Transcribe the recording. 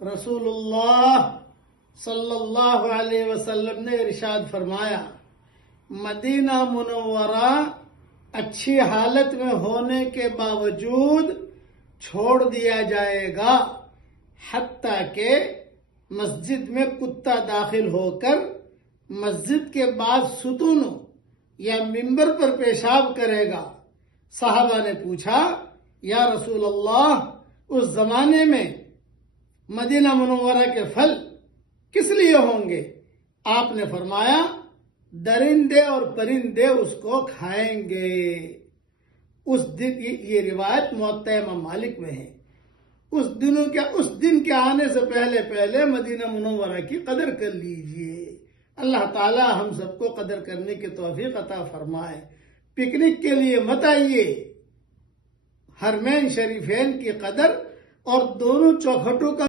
رسول اللہ صلی اللہ علیہ وسلم نے ارشاد فرمایا، مدینہ منورہ اچھی حالت میں ہونے کے باوجود چھوڑ دیا جائے گا، حتیٰ کہ مسجد میں کتا داخل ہو کر مسجد کے بعد ستونوں یا ممبر پر پیشاب کرے گا۔ صحابہ نے پوچھا، یا رسول اللہ، اس زمانے میں مدینہ منورہ کے پھل کس لیے ہوں گے؟ آپ نے فرمایا، درندے اور پرندے اس کو کھائیں گے۔ اس دن یہ روایت موطا امام مالک میں ہے۔ اس دن کے آنے سے پہلے مدینہ منورہ کی قدر کر لیجئے۔ اللہ تعالی ہم سب کو قدر کرنے کی توفیق عطا فرمائے۔ پکنک کے لیے مت آئیے، حرمین شریفین کی قدر اور دونوں چوکھٹوں کا